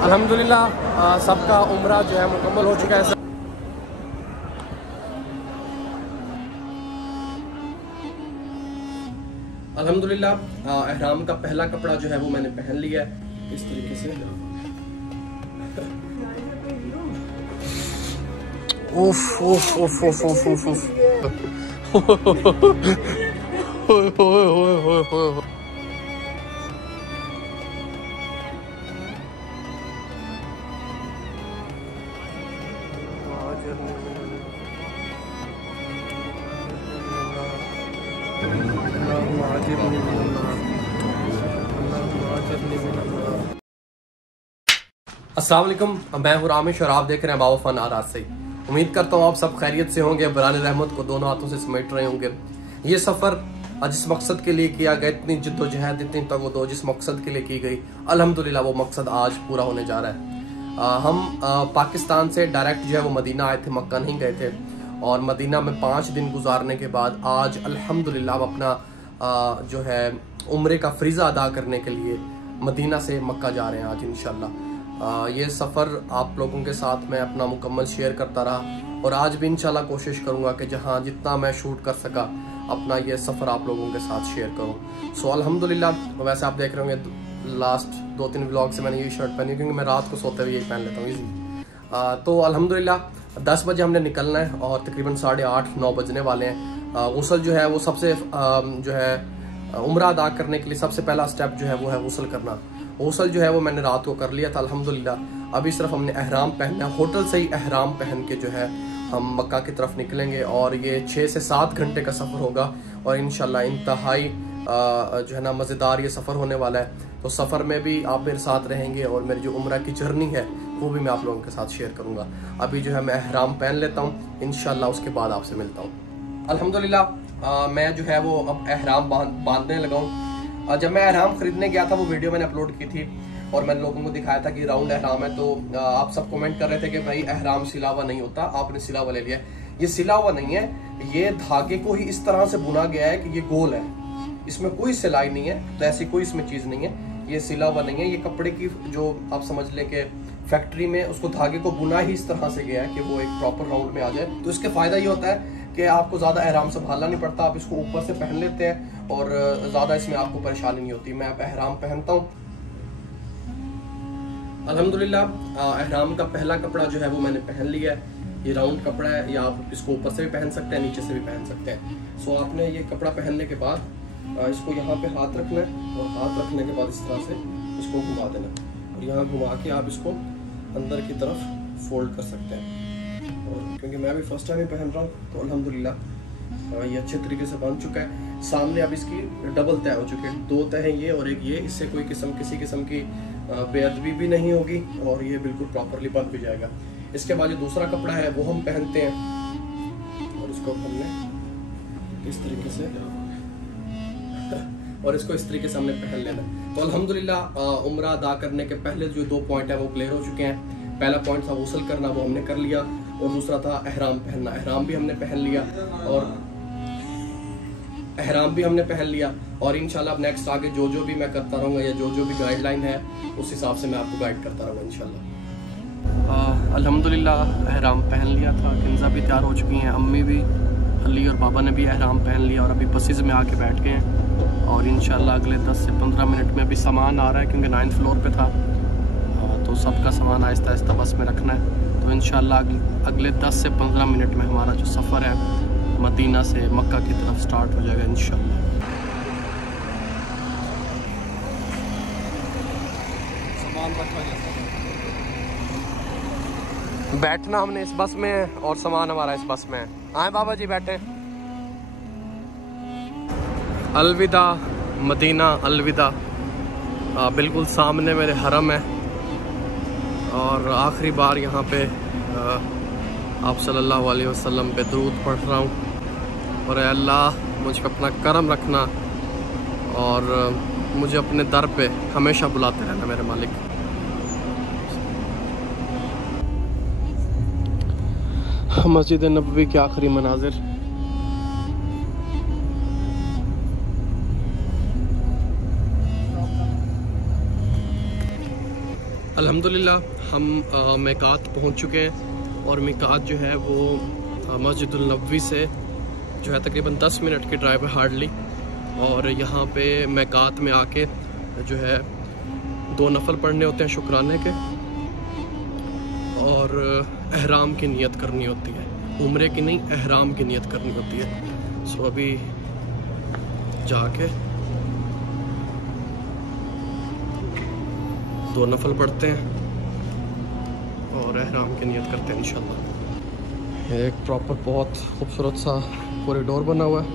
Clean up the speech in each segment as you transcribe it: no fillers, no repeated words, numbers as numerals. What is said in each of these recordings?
अल्हम्दुलिल्लाह सबका उम्रा जो है मुकम्मल हो चुका है। अल्हम्दुलिल्लाह एहराम का पहला कपड़ा जो है वो मैंने पहन लिया है इस तरीके से। उफ उफ उफ उफ उफ उफ उफ। अस्सलाम वालेकुम, मैं हूं रामिश और आप देख रहे हैं बाबा फन आराज से। उम्मीद करता हूं आप सब खैरियत से होंगे, बरान रहमत को दोनों हाथों से समेट रहे होंगे। ये सफ़र जिस मकसद के लिए किया गया, इतनी जिद्दोजहद, इतनी तगदो जिस मकसद के लिए की गई, अल्हम्दुलिल्लाह वो मकसद आज पूरा होने जा रहा है। हम पाकिस्तान से डायरेक्ट जो है वो मदीना आए थे, मक्का नहीं गए थे। और मदीना में 5 दिन गुजारने के बाद आज अल्हम्दुलिल्लाह अपना जो है उम्रे का फ्रीज़ा अदा करने के लिए मदीना से मक्का जा रहे हैं आज इंशाल्लाह। ये सफ़र आप लोगों के साथ मैं अपना मुकम्मल शेयर करता रहा और आज भी इंशाल्लाह कोशिश करूँगा कि जहाँ जितना मैं शूट कर सका अपना ये सफ़र आप लोगों के साथ शेयर करूँ। सो अल्हम्दुलिल्लाह वैसे आप देख रहे होंगे लास्ट 2-3 व्लॉग से मैंने ये शर्ट पहनी क्योंकि मैं रात को सोते हुए यही पहन लेता हूँ ईजी। तो अल्हम्दुलिल्लाह 10 बजे हमने निकलना है और तकरीबन 8:30-9 बजने वाले हैं। गुस्ल जो है वो सबसे जो है उम्रा अदा करने के लिए सबसे पहला स्टेप जो है वो है गुस्ल करना। गुस्ल जो है वो मैंने रात को कर लिया था अल्हम्दुलिल्लाह। अभी सिर्फ हमने एहराम पहनना है, होटल से ही एहराम पहन के जो है हम मक्का की तरफ निकलेंगे और ये 6 से 7 घंटे का सफ़र होगा और इंशाल्लाह इंतहाई जो है ना मज़ेदार ये सफ़र होने वाला है। तो सफ़र में भी आप मेरे साथ रहेंगे और मेरी जो उम्रा की जर्नी है वो भी मैं आप लोगों के साथ शेयर करूँगा। अभी जो है मैं एहराम पहन लेता हूँ, इंशाल्लाह उसके बाद आपसे मिलता हूँ। अल्हम्दुलिल्लाह मैं जो है वो अब एहराम बांधने लगा हूँ। जब मैं एहराम खरीदने गया था वो वीडियो मैंने अपलोड की थी और मैंने लोगों को दिखाया था कि राउंड एहराम है। तो आप सब कमेंट कर रहे थे कि भाई एहराम सिला हुआ नहीं होता, आपने सिला हुआ ले लिया। ये सिला हुआ नहीं है, ये धागे को ही इस तरह से बुना गया है कि ये गोल है, इसमें कोई सिलाई नहीं है। तो ऐसी कोई इसमें चीज़ नहीं है, ये सिला हुआ नहीं है। ये कपड़े की जो आप समझ लें कि फैक्ट्री में उसको धागे को बुना ही इस तरह से गया है कि वो एक प्रॉपर राउंड में आ जाए। तो इसके फ़ायदा ये होता है कि आपको ज़्यादा एहराम संभालना नहीं पड़ता, आप इसको ऊपर से पहन लेते हैं और ज़्यादा इसमें आपको परेशानी नहीं होती। मैं अब एहराम पहनता हूँ। अल्हम्दुलिल्लाह एहराम का पहला कपड़ा जो है वो मैंने पहन लिया है। ये राउंड कपड़ा है, या आप इसको ऊपर से भी पहन सकते हैं, नीचे से भी पहन सकते हैं। सो आपने ये कपड़ा पहनने के बाद इसको यहाँ पे हाथ रखना है और हाथ रखने के बाद इस तरह से इसको घुमा देना और यहाँ घुमा के आप इसको अंदर की तरफ फोल्ड कर सकते हैं। और क्योंकि मैं भी फर्स्ट टाइम ही पहन रहा हूँ तो अल्हम्दुलिल्लाह ये अच्छे तरीके से बन चुका है। सामने अब इसकी डबल तय हो चुकी है, 2 तय हैं ये और एक ये। इससे कोई किसी किस्म की बेअदबी भी नहीं होगी और ये बिल्कुल प्रॉपरली बन भी जाएगा। इसके बाद जो दूसरा कपड़ा है वो हम पहनते हैं और इसको हमने इस तरीके से और इसको इस तरीके से हमने पहन लेना। तो अल्हम्दुलिल्लाह उम्रा अदा करने के पहले जो 2 पॉइंट है वो क्लियर हो चुके हैं। पहला पॉइंट था गुस्ल करना, वो हमने कर लिया और दूसरा था एहराम पहनना, एहराम भी हमने पहन लिया और इंशाल्लाह अब नेक्स्ट आगे जो भी मैं करता रहूँगा या जो भी गाइडलाइन है उस हिसाब से मैं आपको गाइड करता रहूँगा इंशाल्लाह। अल्हम्दुलिल्लाह एहराम पहन लिया था, किंजा भी तैयार हो चुकी हैं, अम्मी भी, अली और बाबा ने भी एहराम पहन लिया और अभी बसेस में आके बैठ गए हैं और इंशाल्लाह अगले 10 से 15 मिनट में अभी सामान आ रहा है क्योंकि 9th फ्लोर पे था तो सबका सामान आहिस्ता आहिस्ता बस में रखना है। तो इंशाल्लाह अगले 10 से 15 मिनट में हमारा जो सफ़र है मदीना से मक्का की तरफ स्टार्ट हो जाएगा इंशाल्लाह। सामान बैठना हमने इस बस में और सामान हमारा इस बस में है। आए बाबा जी बैठे। अलविदा मदीना, अलविदा। बिल्कुल सामने मेरे हरम है और आखिरी बार यहाँ पे आप सल्लल्लाहु अलैहि वसल्लम पे दुरूद पढ़ रहा हूँ और अल्लाह मुझ पर अपना करम रखना और मुझे अपने दर पे हमेशा बुलाते रहना मेरे मालिक। मस्जिद नबवी के आखिरी मनाजिर। अल्हम्दुलिल्लाह हम मिकात पहुंच चुके हैं और मिकात जो है वो मस्जिदुल नबवी से जो है तकरीबन 10 मिनट की ड्राइव है हार्डली। और यहाँ पे मिकात में आके जो है 2 नफल पढ़ने होते हैं शुक्राने के और एहराम की नियत करनी होती है, उम्रे की नहीं एहराम की नियत करनी होती है। सो अभी जाके 2 नफल पढ़ते हैं और एहराम की नियत करते हैं इंशाल्लाह। एक प्रॉपर बहुत खूबसूरत सा कॉरिडोर बना हुआ है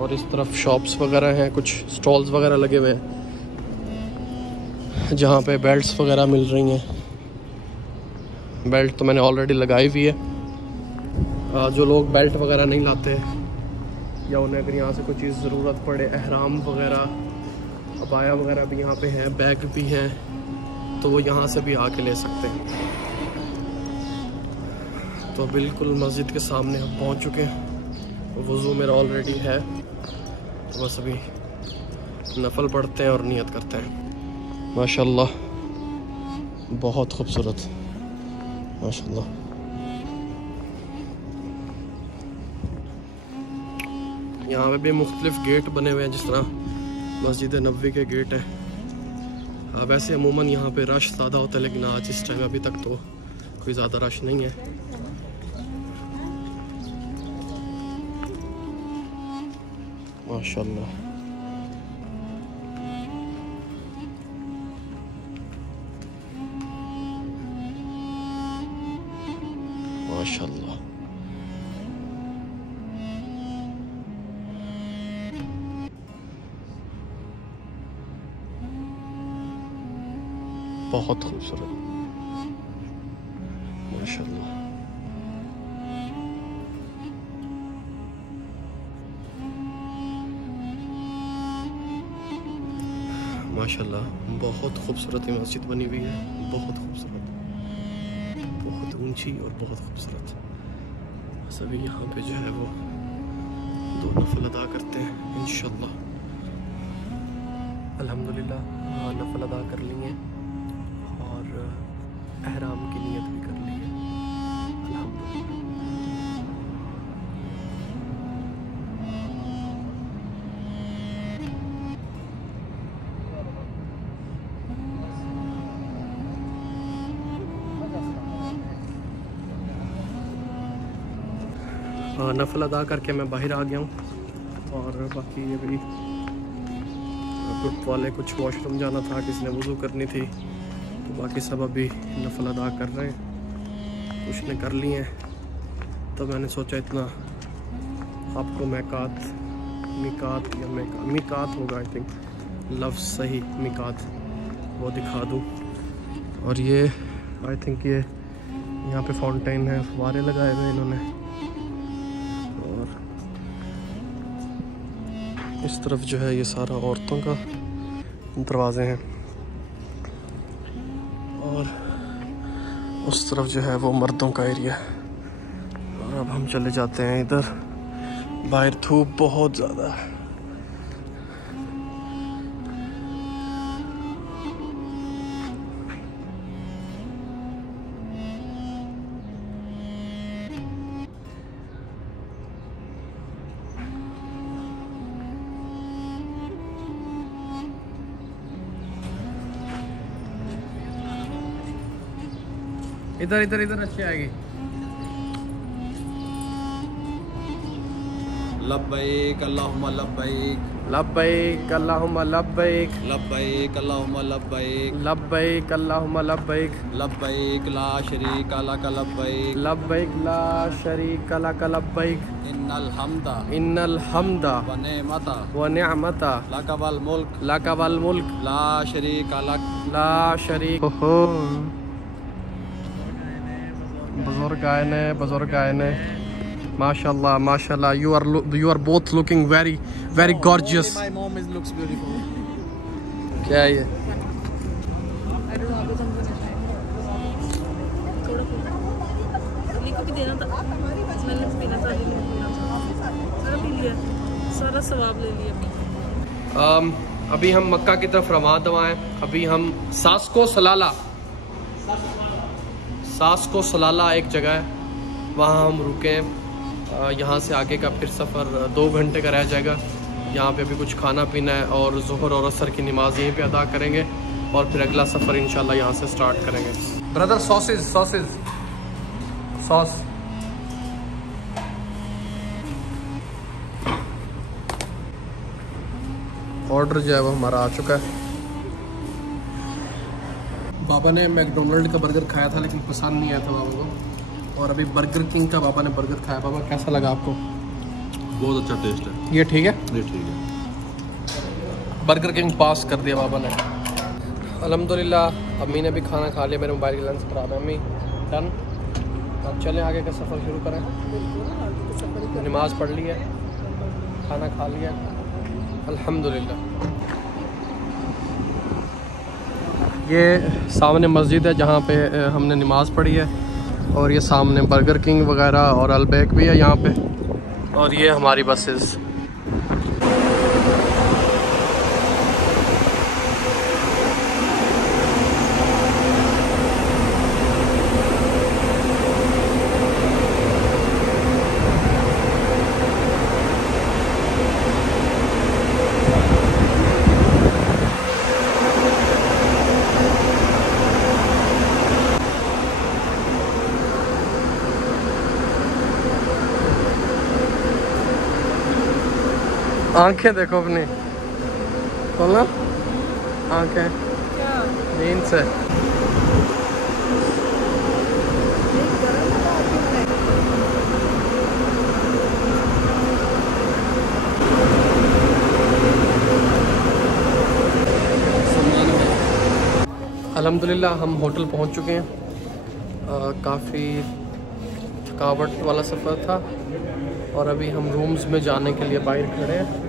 और इस तरफ शॉप्स वगैरह हैं, कुछ स्टॉल्स वगैरह लगे हुए हैं जहाँ पे बेल्ट्स वगैरह मिल रही हैं। बेल्ट तो मैंने ऑलरेडी लगाई हुई है। जो लोग बेल्ट वगैरह नहीं लाते या उन्हें अगर यहाँ से कोई चीज़ ज़रूरत पड़े, एहराम वगैरह अबाया वगैरह भी यहाँ पे हैं, बैग भी हैं, तो वो यहाँ से भी आके ले सकते हैं। तो बिल्कुल मस्जिद के सामने हम पहुँच चुके हैं। वज़ू मेरा ऑलरेडी है, तो बस अभी नफल पढ़ते हैं और नियत करते हैं। माशाल्लाह बहुत खूबसूरत, माशाल्लाह। यहाँ पे भी मुख्तलिफ गेट बने हुए हैं जिस तरह मस्जिद नबवी के गेट है। वैसे अमूमन यहाँ पे रश ज़्यादा होता है, लेकिन आज इस टाइम अभी तक तो कोई ज़्यादा रश नहीं है। माशाल्लाह माशाल्लाह। बहुत खूबसूरत, माशाल्लाह। माशाल्लाह बहुत खूबसूरत ये मस्जिद बनी हुई है, बहुत खूबसूरत, बहुत ऊंची और बहुत खूबसूरत। सभी यहाँ पे जो है वो 2 नफल अदा करते हैं इंशाल्लाह। अल्हम्दुलिल्लाह नफल अदा कर लिए और एहराम की नियत भी कर ली है अल्हम्दुलिल्लाह। नफल अदा करके मैं बाहर आ गया हूँ और बाकी अभी ग्रुप वाले कुछ वॉशरूम जाना था, किसी ने वज़ू करनी थी, तो बाकी सब अभी नफल अदा कर रहे हैं, कुछ ने कर लिए हैं। तो मैंने सोचा इतना आपको मिकात या मिकात होगा, आई थिंक लफ्ज़ सही मिकात, वो दिखा दूँ। और ये आई थिंक ये यहाँ पे फाउंटेन है, फव्वारे लगाए हुए इन्होंने, और इस तरफ जो है ये सारा औरतों का दरवाजे हैं और उस तरफ जो है वो मर्दों का एरिया है। और अब हम चले जाते हैं इधर, बाहर धूप बहुत ज़्यादा है। इधर इधर इधर अच्छी आएगी। लब्बैक अल्लाहुम्मा लब्बैक, लब्बैक अल्लाहुम्मा लब्बैक, लब्बैक अल्लाहुम्मा लब्बैक, लब्बैक अल्लाहुम्मा लब्बैक, लब्बैक ला शरीका लक लब्बैक, लब्बैक ला शरीका लक लब्बैक, इन्नल हम्दा व नेमता व निअमता लक वल मुल्क ला शरीका लक, ला शरीक। बुजुर्ग आए ने माशाल्लाह माशाल्लाह। You are both looking very gorgeous. My mom looks beautiful. क्या है ये? सारा सवाब ले लिया। अभी हम मक्का की तरफ रवाना हैं। अभी हम सास्को सलाला सास को सलाला एक जगह है, वहाँ हम रुके। यहाँ से आगे का फिर सफ़र 2 घंटे का रह जाएगा। यहाँ पे अभी कुछ खाना पीना है और ज़ोहर और असर की नमाज़ यहीं पे अदा करेंगे और फिर अगला सफ़र इंशाल्लाह यहाँ से स्टार्ट करेंगे। ब्रदर सॉस ऑर्डर जो है वो हमारा आ चुका है। बाबा ने मैकडोनल्ड का बर्गर खाया था लेकिन पसंद नहीं आया था बाबा को, और अभी बर्गर किंग का बाबा ने बर्गर खाया। बाबा कैसा लगा आपको? बहुत अच्छा टेस्ट है। ये ठीक है? ये ठीक है। बर्गर किंग पास कर दिया बाबा ने। अल्हम्दुलिल्लाह अम्मी ने भी खाना खा लिया। मेरे मोबाइल की लेंस खराब है। अम्मी डन, अब चलें आगे का सफ़र शुरू करें। नमाज़ पढ़ ली है, खाना खा लिया अल्हम्दुलिल्लाह। ये सामने मस्जिद है जहाँ पे हमने नमाज़ पढ़ी है, और ये सामने बर्गर किंग वगैरह और अलबैक भी है यहाँ पे, और ये हमारी बसेस। आंखें देखो अपनी, खोलना आंखें नींद से। अल्हम्दुलिल्लाह हम होटल पहुंच चुके हैं। काफ़ी थकावट वाला सफ़र था और अभी हम रूम्स में जाने के लिए बाहर खड़े हैं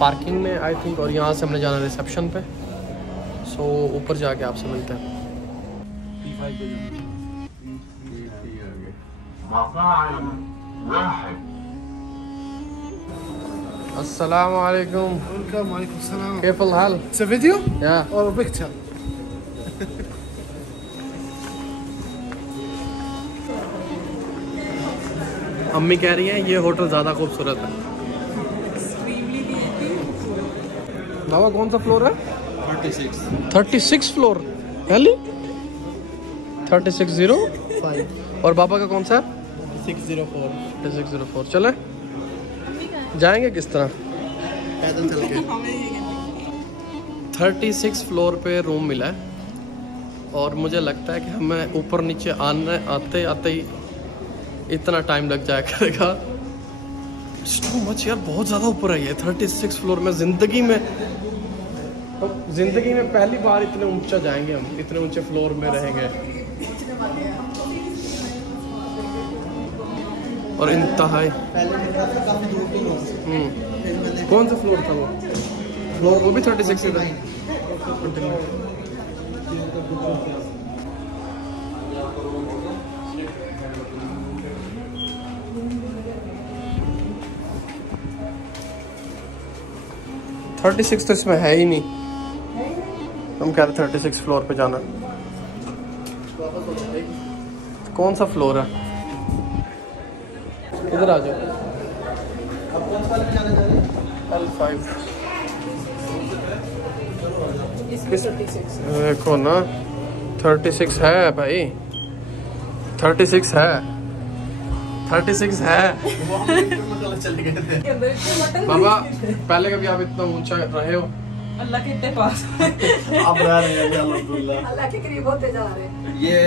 पार्किंग में आई थिंक, और यहाँ से हमने जाना रिसेप्शन पे। सो ऊपर जाके आपसे मिलते हैं। अस्सलाम वालेकुम। वालेकुम सलाम। कैफल हाल? It's a video या or a picture? अम्मी कह रही हैं ये होटल ज़्यादा खूबसूरत है। बाबा कौन सा फ्लोर है? 36 फ्लोर। हेली 3605। और बाबा का कौन सा? 604। चले जाएंगे किस तरह? पैदल चल के। 36 फ्लोर पे रूम मिला है, और मुझे लगता है कि हमें ऊपर नीचे आते आते ही इतना टाइम लग जाया करेगा। टू मच यार, बहुत ज़्यादा ऊपर है ये 36 फ्लोर में। ज़िंदगी में पहली बार इतने ऊंचा जाएंगे हम, इतने ऊंचे फ्लोर में रहेंगे। और इंतहाई कौन सा फ्लोर था वो? फ्लोर वो भी 36 ही था। 36 तो इसमें है ही नहीं। हम कह रहे 36 फ्लोर पे जाना। कौन सा फ्लोर है? इधर आ जाओ। L5 देखो ना, 36 है भाई, 36 है, 36 है। बाबा पहले कभी आप इतना ऊंचा रहे हो? अल्लाह के इतने पास अब रह रहे हैं अल्हम्दुलिल्लाह। अल्लाह के करीब होते जा रहे हैं। ये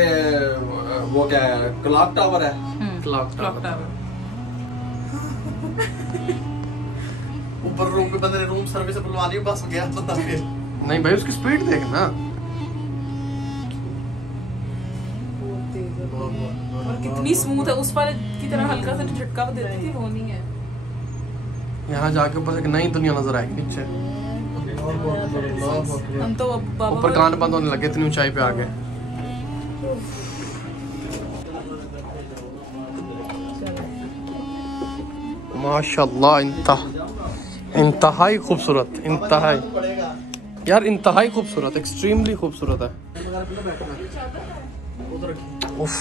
वो क्या है? क्लॉक टावर है। Clock tower. ऊपर रूम पे बंदे ने रूम सर्विस बुलवानी, बस गया बंदा फिर। नहीं भाई, उसकी स्पीड देखना। और कितनी स्मूथ है, उस वाले की तरह हल्का सा झटका देती थी, वो नहीं है। यहाँ जाके ऊपर एक नई दुनिया नजर आएगी नीचे। हम तो अब बाबा ऊपर कान बंद होने लगे, इतनी ऊंचाई पे आ गए। माशाल्लाह, इंतहाई खूबसूरत, इंतहाई यार, इंतहाई खूबसूरत, एक्सट्रीमली खूबसूरत है। उफ,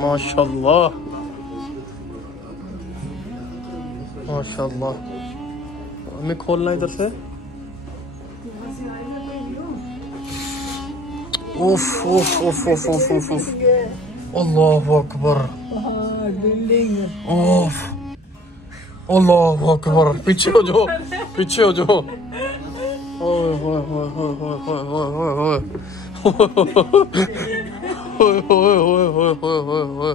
माशाल्लाह माशाल्लाह। हमें खोलना इधर से। उफ उफ उफ उफ उफ उफ उफ, अल्लाहु अकबर, उफ, अल्लाहु अकबर। पीछे हो जाओ, पीछे हो जाओ। ओए होए होए होए होए होए होए होए होए होए होए होए होए होए।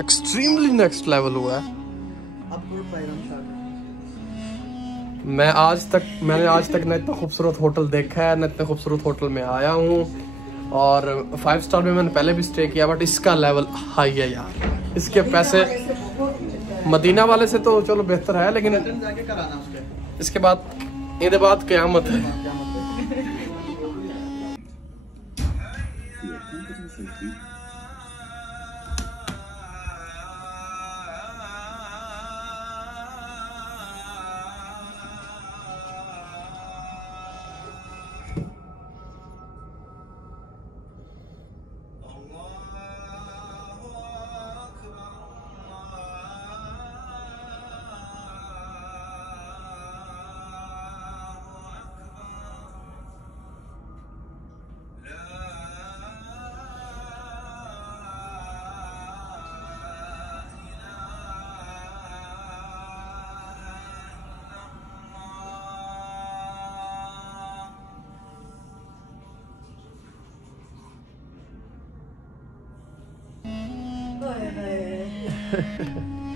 एक्सट्रीमली नेक्स्ट लेवल हुआ है। मैंने आज तक न इतना खूबसूरत होटल देखा है, न इतने खूबसूरत होटल में आया हूँ। और 5 स्टार में मैंने पहले भी स्टे किया, बट इसका लेवल हाई है यार। इसके पैसे मदीना वाले से तो चलो बेहतर है, लेकिन इसके बाद क़यामत है।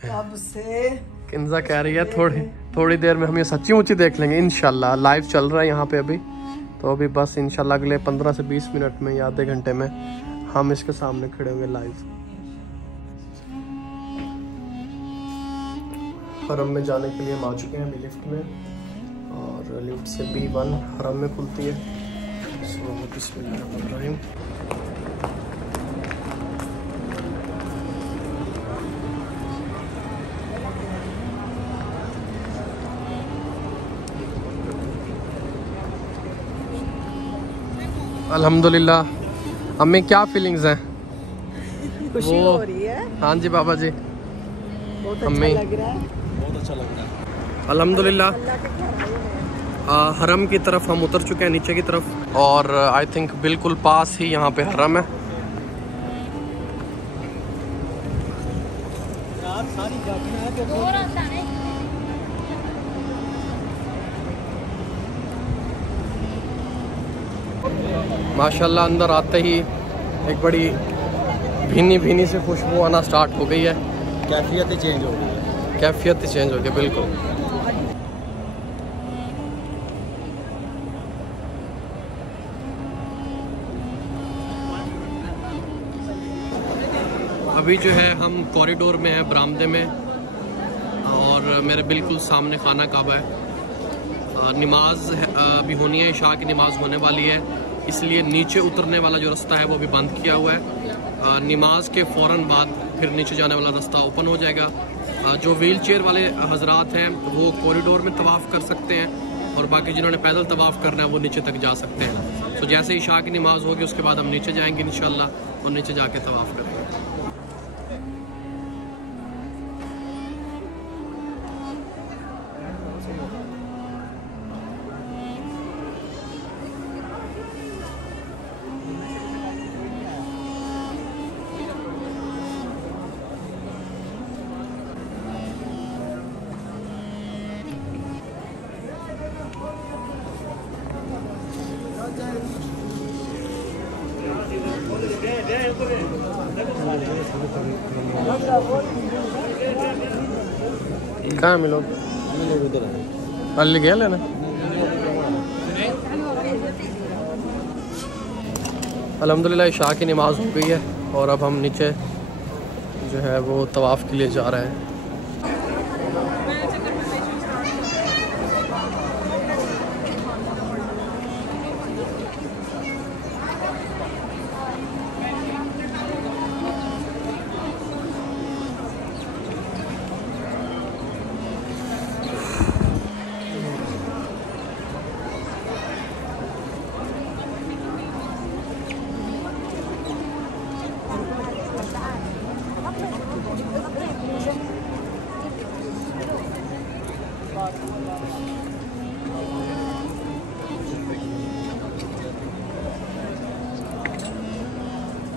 कब से किंजा कह रही है थोड़ी देर में हम ये सच्ची ऊंची देख लेंगे इंशाल्लाह। लाइव चल रहा है यहाँ पे अभी, तो अभी बस इंशाल्लाह अगले 15 से 20 मिनट में या आधे घंटे में हम इसके सामने खड़े होंगे लाइव। हरम में जाने के लिए हम आ चुके हैं अभी लिफ्ट में, और लिफ्ट से B1 हरम में खुलती है। बिस्मिल्लाहिर्रहमानिर्रहीम। अल्हम्दुलिल्लाह। अम्मी क्या फीलिंग्स हैं? खुशी हो रही है। हाँ जी बाबा जी। बहुत अच्छा अम्मी लग रहा है। बहुत अच्छा लग रहा है। अल्हम्दुलिल्लाह। अल्लाह के घर आए हैं। हरम की तरफ हम उतर चुके हैं, नीचे की तरफ, और आई थिंक बिल्कुल पास ही यहाँ पे हरम है। माशाल्लाह अंदर आते ही एक बड़ी भीनी भीनी से खुशबू आना स्टार्ट हो गई है। कैफियत ही चेंज हो गई है। कैफियत ही चेंज हो गई बिल्कुल। अभी जो है हम कॉरिडोर में है, बरामदे में, और मेरे बिल्कुल सामने खाना काबा है। नमाज अभी होनी है, इशा की नमाज होने वाली है, इसलिए नीचे उतरने वाला जो रास्ता है वो भी बंद किया हुआ है। नमाज के फ़ौरन बाद फिर नीचे जाने वाला रास्ता ओपन हो जाएगा। जो व्हील चेयर वाले हजरात हैं वो कॉरिडोर में तवाफ़ कर सकते हैं, और बाकी जिन्होंने पैदल तवाफ़ करना है वो नीचे तक जा सकते हैं। तो जैसे इशा की नमाज होगी उसके बाद हम नीचे जाएंगे इंशाल्लाह, और नीचे जाके तवाफ़ करेंगे। कहाँ मिलो अल्ली गया लेना। अल्हम्दुलिल्लाह इशा की नमाज हो गई है, और अब हम नीचे जो है वो तवाफ़ के लिए जा रहे हैं।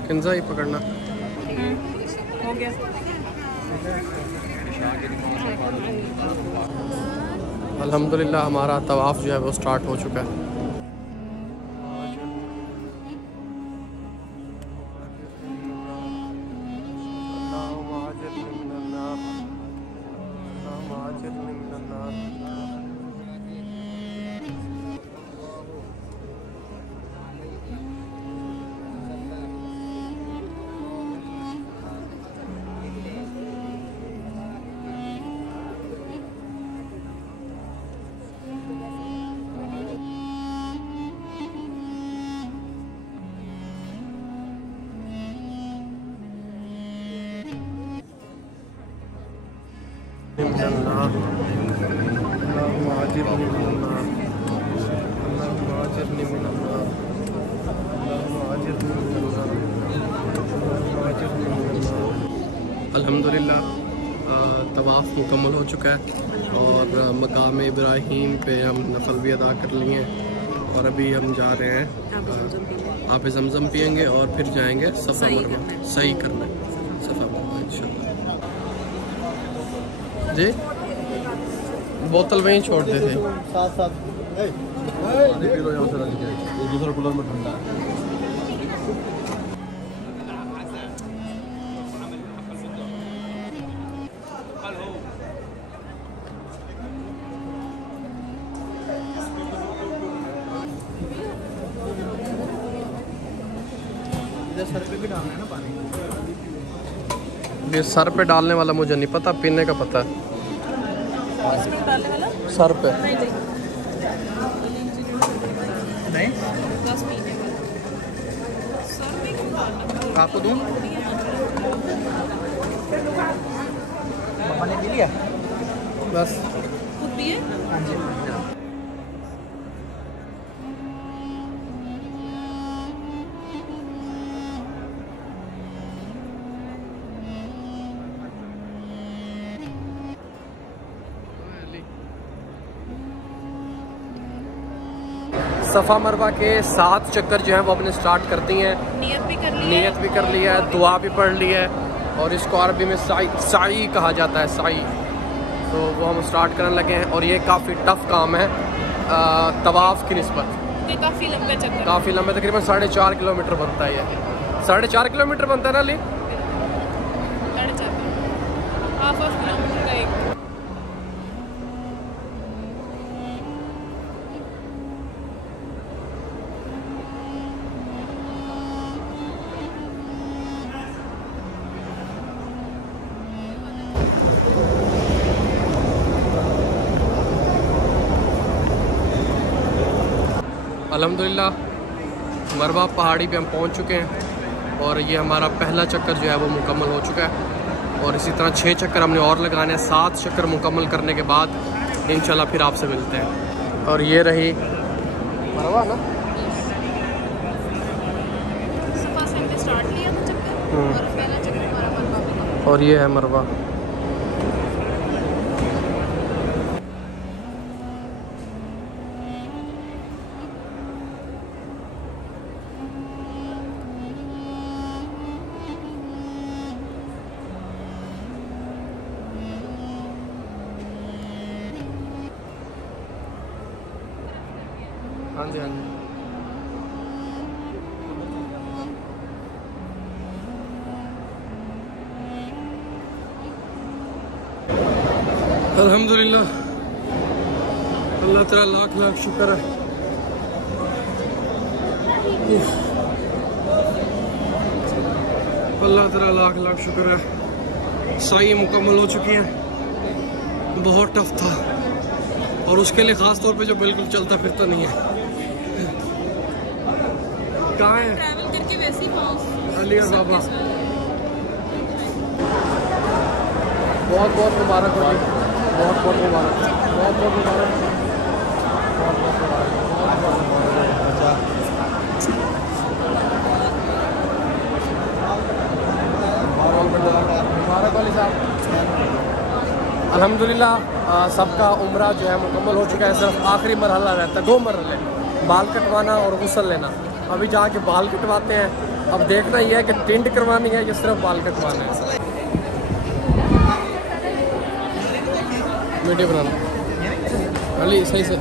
किंजा ही पकड़ना। हो गया। अल्हम्दुलिल्लाह हमारा तवाफ़ जो है वो स्टार्ट हो चुका है। अल्हम्दुलिल्लाह तवाफ़ मुकम्मल हो चुका है और मकाम इब्राहीम पे हम नफल भी अदा कर लिए हैं और अभी हम जा रहे हैं आप ज़मज़म पियेंगे और फिर जाएंगे सफ़ा मरवा सही करना है सफ़ा मरवा इंशाल्लाह। जी बोतल में ही छोड़ देते साथ साथ पानी पी लो यहाँ से रख के, ये दूसरा कूलर में ठंडा है। सर पे भी डालना है ना पानी? ये सर पे डालने वाला मुझे नहीं पता, पीने का पता है। इसमें डालने वाला सर पे नहीं नहीं बस पीने वाला सर में क्यों डालना? आपको दूँ? मम्मा ने पी लिया बस। खुद पिए? हाँ जी। सफ़ा मरवा के 7 चक्कर जो है वो अपने स्टार्ट कर दिए हैं। नियत भी कर ली है, नियत भी कर लिया है, दुआ भी पढ़ ली है और इसको अरबी में साई कहा जाता है, साई। तो वो हम स्टार्ट करने लगे हैं और ये काफ़ी टफ काम है तवाफ़ की निस्बत। काफ़ी लंबा चक्कर, काफ़ी लंबा, तकरीबन 4.5 किलोमीटर बनता है। ये 4.5 किलोमीटर बनता है ना ली? 4.5 हाफ किलोमीटर का एक। अल्हम्दुलिल्लाह मरवा पहाड़ी पे हम पहुंच चुके हैं और ये हमारा पहला चक्कर जो है वो मुकम्मल हो चुका है और इसी तरह 6 चक्कर हमने और लगाने हैं। 7 चक्कर मुकम्मल करने के बाद इंशाल्लाह फिर आपसे मिलते हैं। और ये रही मरवा ना, सफा से हमने स्टार्ट लिया था चक्कर और पहला चक्कर हमारा मरवा था। और ये है मरवा। हाँ जी हाँ जी। अल्हम्दुलिल्लाह, अल्लाह तेरा लाख लाख शुक्र है। अल्लाह तेरा लाख लाख शुक्र है। साई मुकम्मल हो चुकी है। बहुत टफ था और उसके लिए ख़ास तौर पे जो बिल्कुल चलता फिरता नहीं है। कहाँ है? ट्रैवल करके वैसे ही पाँव अली और बाबा। बहुत बहुत मुबारक हो, बहुत बहुत मुबारक, बहुत बहुत मुबारक। मुबारक वाली साहब। अल्हम्दुलिल्लाह सबका उम्रा जो है मुकम्मल हो चुका है। सिर्फ आखिरी मरहला रहता है, 2 मरहले, बाल कटवाना और गुस्ल लेना। अभी जाके बाल कटवाते हैं अब देखना यह है कि टिंट करवानी है या सिर्फ बाल कटवाना है। वीडियो बनाना अली सही से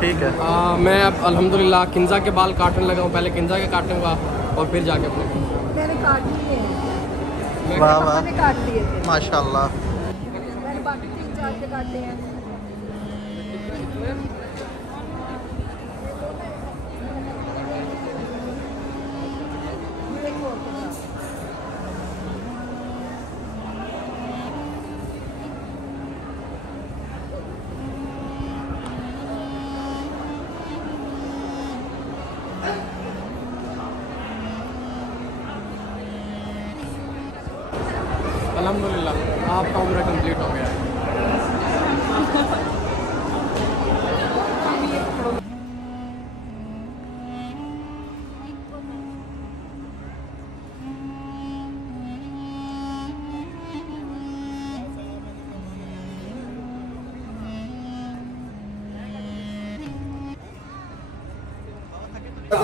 ठीक है। मैं अब अल्हम्दुलिल्लाह किंजा के बाल काटने लगा हूँ। पहले किंजा के काटूंगा और फिर जाके अपने। मैंने काट लिए हैं। वाह वाह मैंने काट लिए थे। माशाल्लाह। मैंने बाकी 3-4 के काटे हैं। अल्हम्दुलिल्लाह आपका उम्र कंप्लीट हो गया है।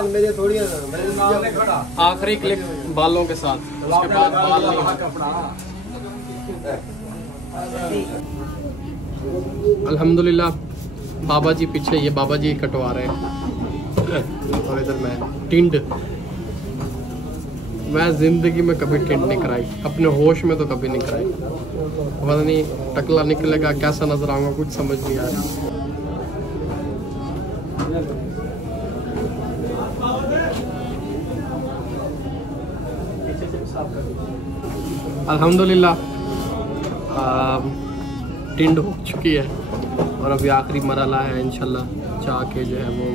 मेरे थोड़ी है आखिरी क्लिप बालों के साथ, उसके बाद बाल नहीं होते। अल्हम्दुलिल्लाह बाबा जी पीछे, ये बाबा जी कटवा रहे हैं और इधर मैं टिंड। मैं जिंदगी में कभी टिंड नहीं कराई, अपने होश में तो कभी नहीं कराई। पता नहीं टकला निकलेगा कैसा नजर आऊंगा, कुछ समझ नहीं आ रहा। अल्हम्दुलिल्लाह टिंड हो चुकी है और अभी आखिरी मरहला है। इंशाल्लाह जाके जो है वो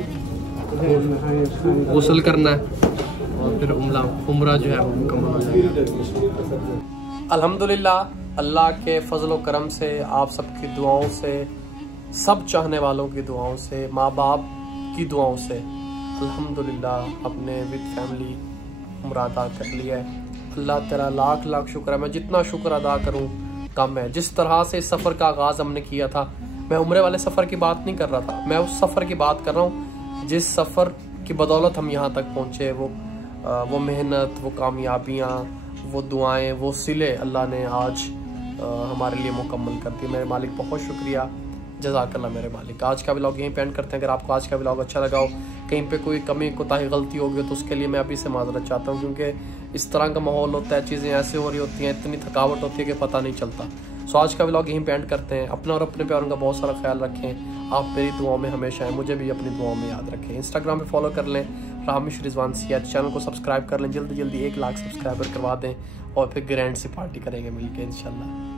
गुस्ल करना है और फिर उम्रा जो है वो मुकम्मल हो जाएगा। अल्हम्दुलिल्लाह अल्लाह के फजल व करम से, आप सबकी दुआओं से, सब चाहने वालों की दुआओं से, माँ बाप की दुआओं से अल्हम्दुलिल्लाह अपने विद फैमिली उम्र अदा कर लिया है। अल्लाह तेरा लाख लाख शुक्र है। मैं जितना शुक्र अदा करूं कम है। जिस तरह से इस सफ़र का आगाज़ हमने किया था, मैं उम्रे वाले सफ़र की बात नहीं कर रहा था, मैं उस सफ़र की बात कर रहा हूँ जिस सफ़र की बदौलत हम यहाँ तक पहुँचे। वो मेहनत, वो कामयाबियाँ, वो दुआएं, वो सिले अल्लाह ने आज हमारे लिए मुकम्मल कर दी। मेरे मालिक बहुत शुक्रिया, जज़ाकल्लाह मेरे मालिक। आज का व्लॉग यहीं पे एंड करते हैं। अगर आपको आज का व्लॉग अच्छा लगा हो, कहीं पे कोई कमी कोताही गलती होगी तो उसके लिए मैं अभी से माजरत चाहता हूँ, क्योंकि इस तरह का माहौल होता है, चीज़ें ऐसे हो रही होती हैं, इतनी थकावट होती है कि पता नहीं चलता। सो आज का व्लॉग यहीं पे एंड करते हैं। अपना और अपने प्यारों का बहुत सारा ख्याल रखें। आप मेरी दुआओं में हमेशा हैं, मुझे भी अपनी दुआओं में याद रखें। इंस्टाग्राम पे फॉलो कर लें रामिश रिजवान सियाद, चैनल को सब्सक्राइब कर लें, जल्दी जल्दी 1 लाख सब्सक्राइबर करवा दें और फिर ग्रैंड सी पार्टी करेंगे मिलकर इंशाल्लाह।